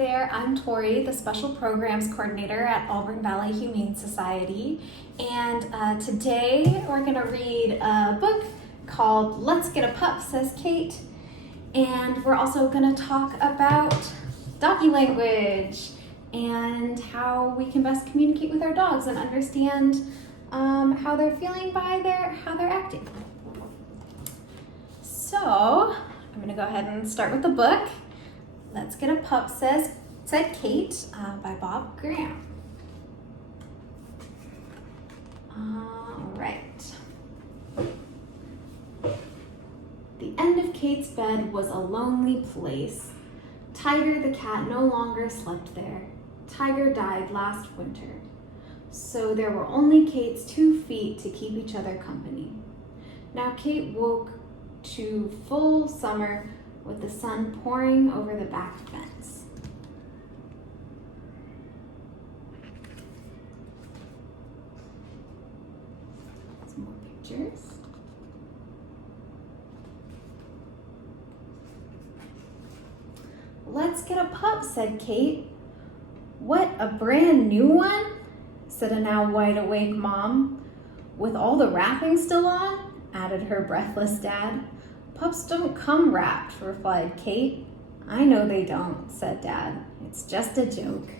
there, I'm Tori, the Special Programs Coordinator at Auburn Valley Humane Society, and today we're going to read a book called Let's Get a Pup, Says Kate, and we're also going to talk about doggy language and how we can best communicate with our dogs and understand how they're feeling by how they're acting. So, I'm going to go ahead and start with the book. Let's Get a Pup, Said Kate by Bob Graham. All right. The end of Kate's bed was a lonely place. Tiger the cat no longer slept there. Tiger died last winter. So there were only Kate's 2 feet to keep each other company. Now Kate woke to full summer with the sun pouring over the back fence. Some more pictures. Let's get a pup, said Kate. What, a brand new one? Said a now wide awake mom. With all the wrapping still on? Added her breathless dad. Pups don't come wrapped, replied Kate. I know they don't, said Dad. It's just a joke.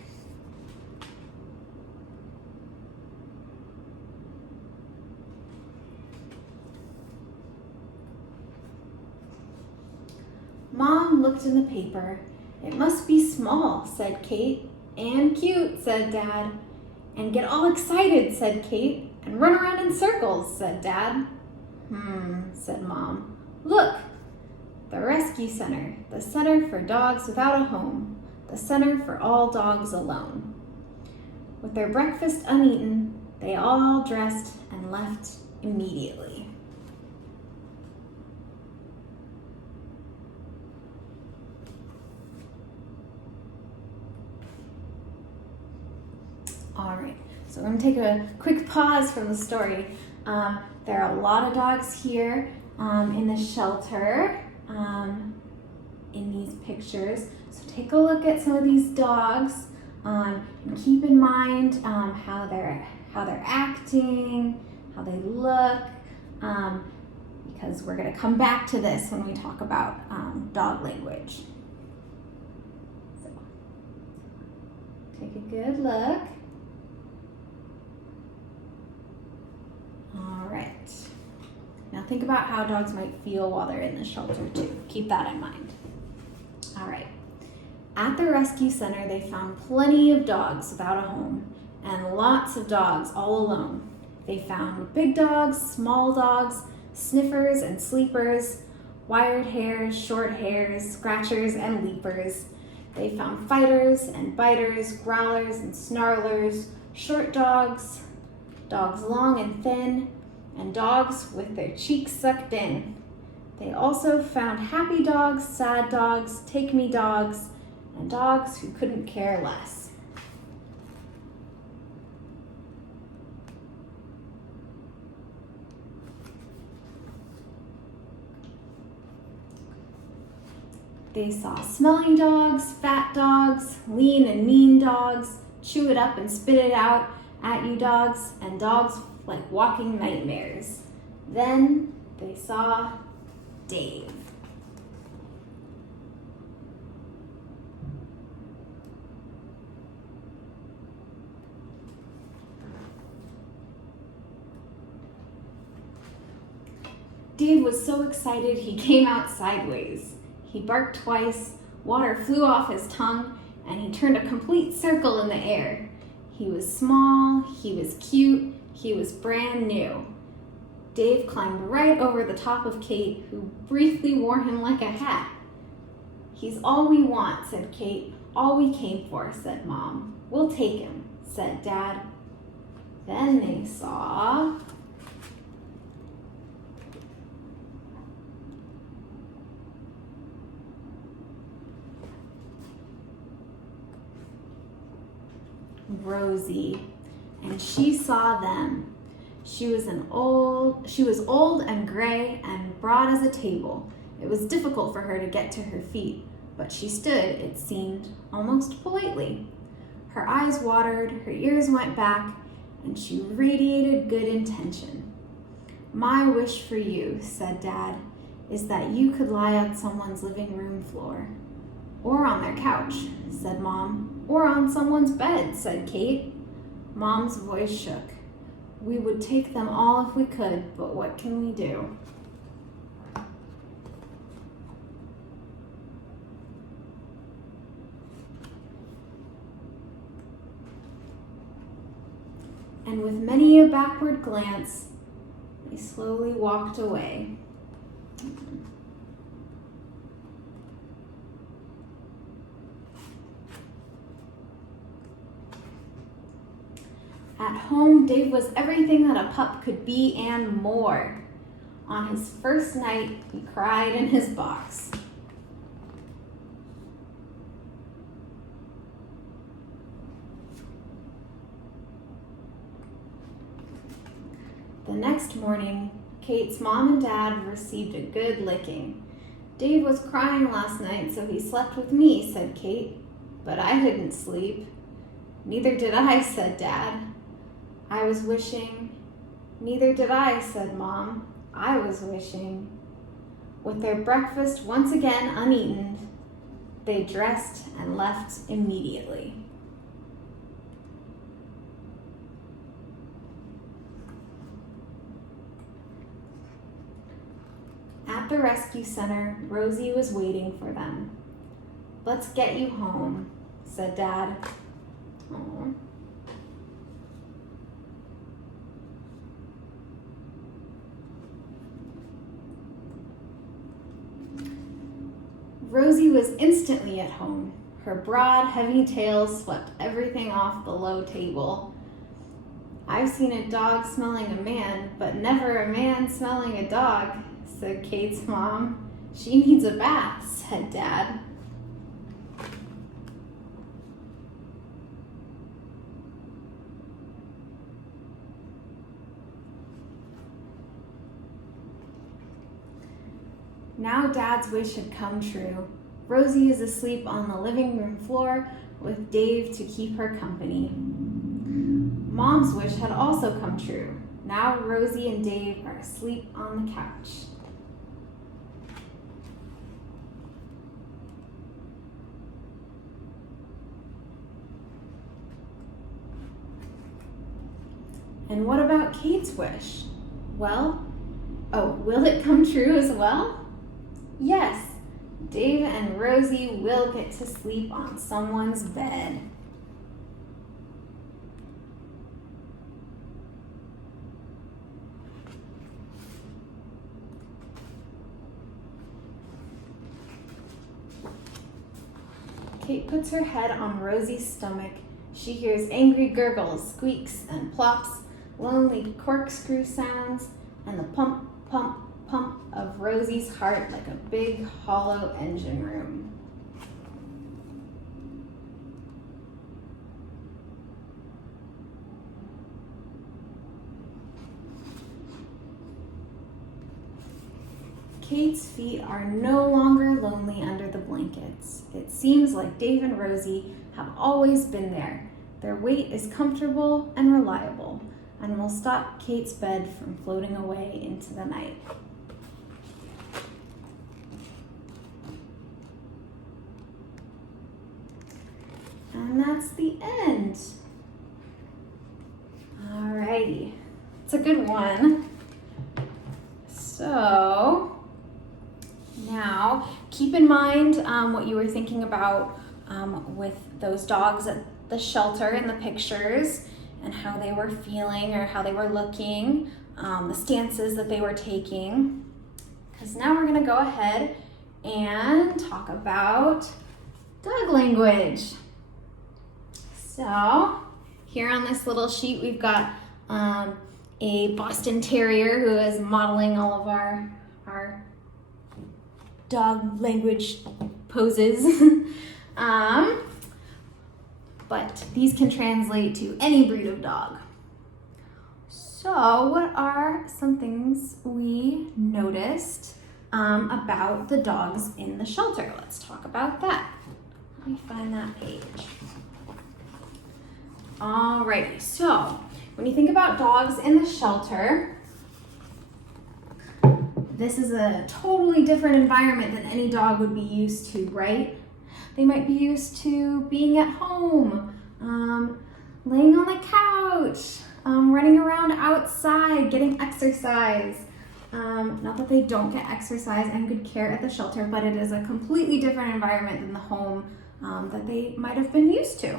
Mom looked in the paper. It must be small, said Kate. And cute, said Dad. And get all excited, said Kate. And run around in circles, said Dad. Said Mom. Look, the rescue center, the center for dogs without a home, the center for all dogs alone. With their breakfast uneaten, they all dressed and left immediately. All right, so we're gonna take a quick pause from the story. There are a lot of dogs here in the shelter in these pictures. So take a look at some of these dogs and keep in mind how they're acting, how they look, because we're gonna come back to this when we talk about dog language. So take a good look. All right. Now think about how dogs might feel while they're in the shelter too. Keep that in mind. All right. At the rescue center, they found plenty of dogs without a home and lots of dogs all alone. They found big dogs, small dogs, sniffers and sleepers, wired hairs, short hairs, scratchers and leapers. They found fighters and biters, growlers and snarlers, short dogs, dogs long and thin, and dogs with their cheeks sucked in. They also found happy dogs, sad dogs, take-me dogs, and dogs who couldn't care less. They saw smelly dogs, fat dogs, lean and mean dogs, chew it up and spit it out at you dogs, and dogs like walking nightmares. Then they saw Dave. Dave was so excited he came out sideways. He barked twice, water flew off his tongue, and he turned a complete circle in the air. He was small, he was cute, he was brand new. Dave climbed right over the top of Kate, who briefly wore him like a hat. He's all we want, said Kate. All we came for, said Mom. We'll take him, said Dad. Then they saw Rosie, and she saw them. She was old and gray and broad as a table. It was difficult for her to get to her feet, but she stood, it seemed, almost politely. Her eyes watered, her ears went back, and she radiated good intention. "My wish for you," said Dad, "is that you could lie on someone's living room floor." "Or on their couch," said Mom. "Or on someone's bed," said Kate. Mom's voice shook. "We would take them all if we could, but what can we do?" And with many a backward glance, they slowly walked away. At home, Dave was everything that a pup could be and more. On his first night, he cried in his box. The next morning, Kate's mom and dad received a good licking. "Dave was crying last night, so he slept with me," said Kate. "But I didn't sleep." "Neither did I," said Dad. "I was wishing." "Neither did I," said Mom. "I was wishing." With their breakfast once again uneaten, they dressed and left immediately. At the rescue center, Rosie was waiting for them. "Let's get you home," said Dad. Aww. Rosie was instantly at home. Her broad, heavy tail swept everything off the low table. "I've seen a dog smelling a man, but never a man smelling a dog," said Kate's mom. "She needs a bath," said Dad. Now Dad's wish had come true. Rosie is asleep on the living room floor with Dave to keep her company. Mom's wish had also come true. Now Rosie and Dave are asleep on the couch. And what about Kate's wish? Will it come true as well? Yes, Dave and Rosie will get to sleep on someone's bed. Kate puts her head on Rosie's stomach. She hears angry gurgles, squeaks, and plops, lonely corkscrew sounds, and the pump, pump, pump of Rosie's heart like a big hollow engine room. Kate's feet are no longer lonely under the blankets. It seems like Dave and Rosie have always been there. Their weight is comfortable and reliable, and will stop Kate's bed from floating away into the night. And that's the end. Alrighty, it's a good one. So now keep in mind what you were thinking about with those dogs at the shelter in the pictures, and how they were feeling or how they were looking, the stances that they were taking. Because now we're gonna go ahead and talk about dog language. So here on this little sheet, we've got a Boston Terrier who is modeling all of our dog language poses. But these can translate to any breed of dog. So what are some things we noticed about the dogs in the shelter. Let's talk about that. Let me find that page. Alrighty, so when you think about dogs in the shelter, this is a totally different environment than any dog would be used to, right? They might be used to being at home, laying on the couch, running around outside, getting exercise. Not that they don't get exercise and good care at the shelter, but it is a completely different environment than the home that they might have been used to.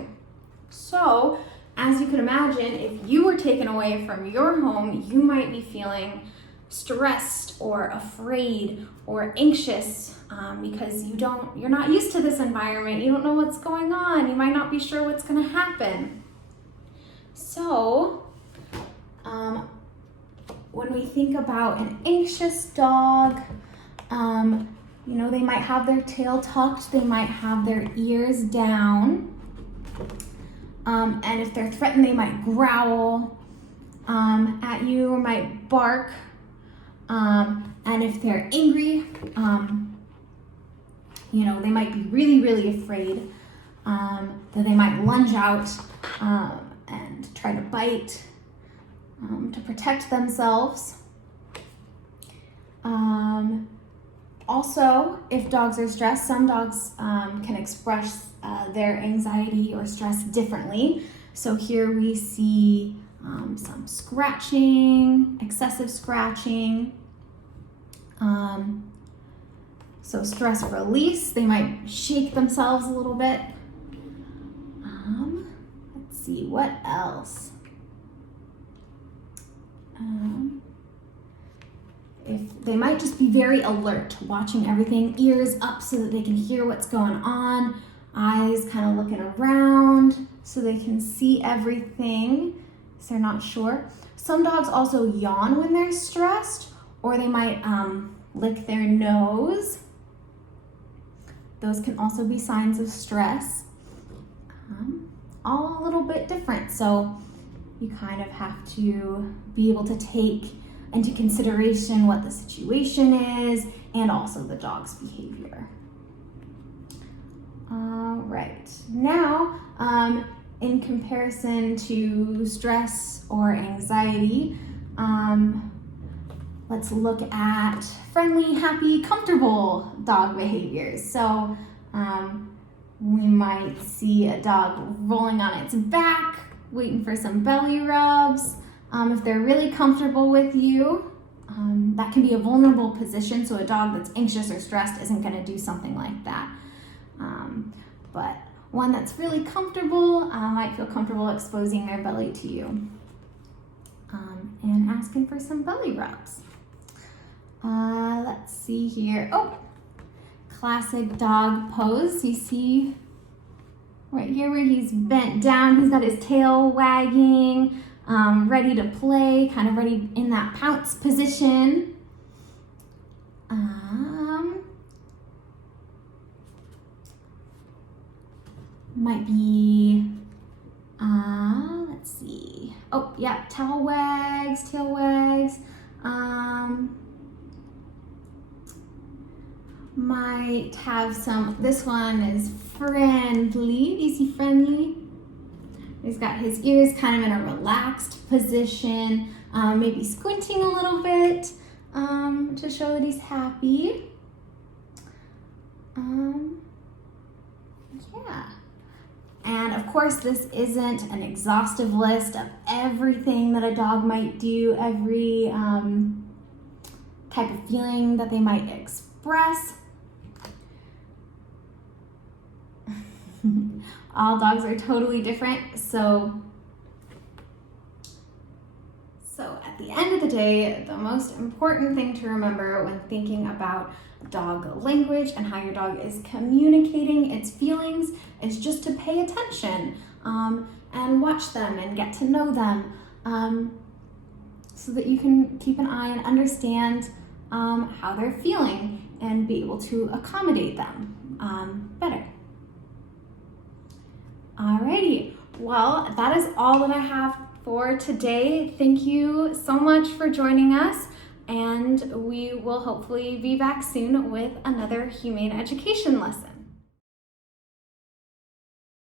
So, as you can imagine, if you were taken away from your home, you might be feeling stressed or afraid or anxious because you're not used to this environment. You don't know what's going on. You might not be sure what's going to happen. So, when we think about an anxious dog, they might have their tail tucked, they might have their ears down, and if they're threatened, they might growl at you or might bark, and if they're angry, they might be really, really afraid, that they might lunge out and try to bite to protect themselves. Also, if dogs are stressed, some dogs can express their anxiety or stress differently. So here we see some scratching, excessive scratching. So stress release, they might shake themselves a little bit. Let's see, what else? If they might just be very alert, watching everything, ears up so that they can hear what's going on, eyes kind of looking around so they can see everything, so they're not sure. Some dogs also yawn when they're stressed, or they might lick their nose. Those can also be signs of stress. All a little bit different, so you kind of have to be able to take into consideration what the situation is and also the dog's behavior. All right, now in comparison to stress or anxiety, let's look at friendly, happy, comfortable dog behaviors. So we might see a dog rolling on its back, waiting for some belly rubs. If they're really comfortable with you, that can be a vulnerable position, so a dog that's anxious or stressed isn't going to do something like that. But one that's really comfortable might feel comfortable exposing their belly to you and asking for some belly rubs. Let's see here. Oh, classic dog pose. You see right here where he's bent down, he's got his tail wagging, ready to play, kind of ready in that pounce position. Might be, let's see. Oh, yeah, tail wags. Might have some, this one is friendly. Do you see friendly? He's got his ears kind of in a relaxed position, maybe squinting a little bit to show that he's happy. Yeah. And of course, this isn't an exhaustive list of everything that a dog might do, every type of feeling that they might express. All dogs are totally different, so at the end of the day, the most important thing to remember when thinking about dog language and how your dog is communicating its feelings is just to pay attention and watch them and get to know them so that you can keep an eye and understand how they're feeling and be able to accommodate them better. Alrighty, well, that is all that I have for today. Thank you so much for joining us, and we will hopefully be back soon with another humane education lesson.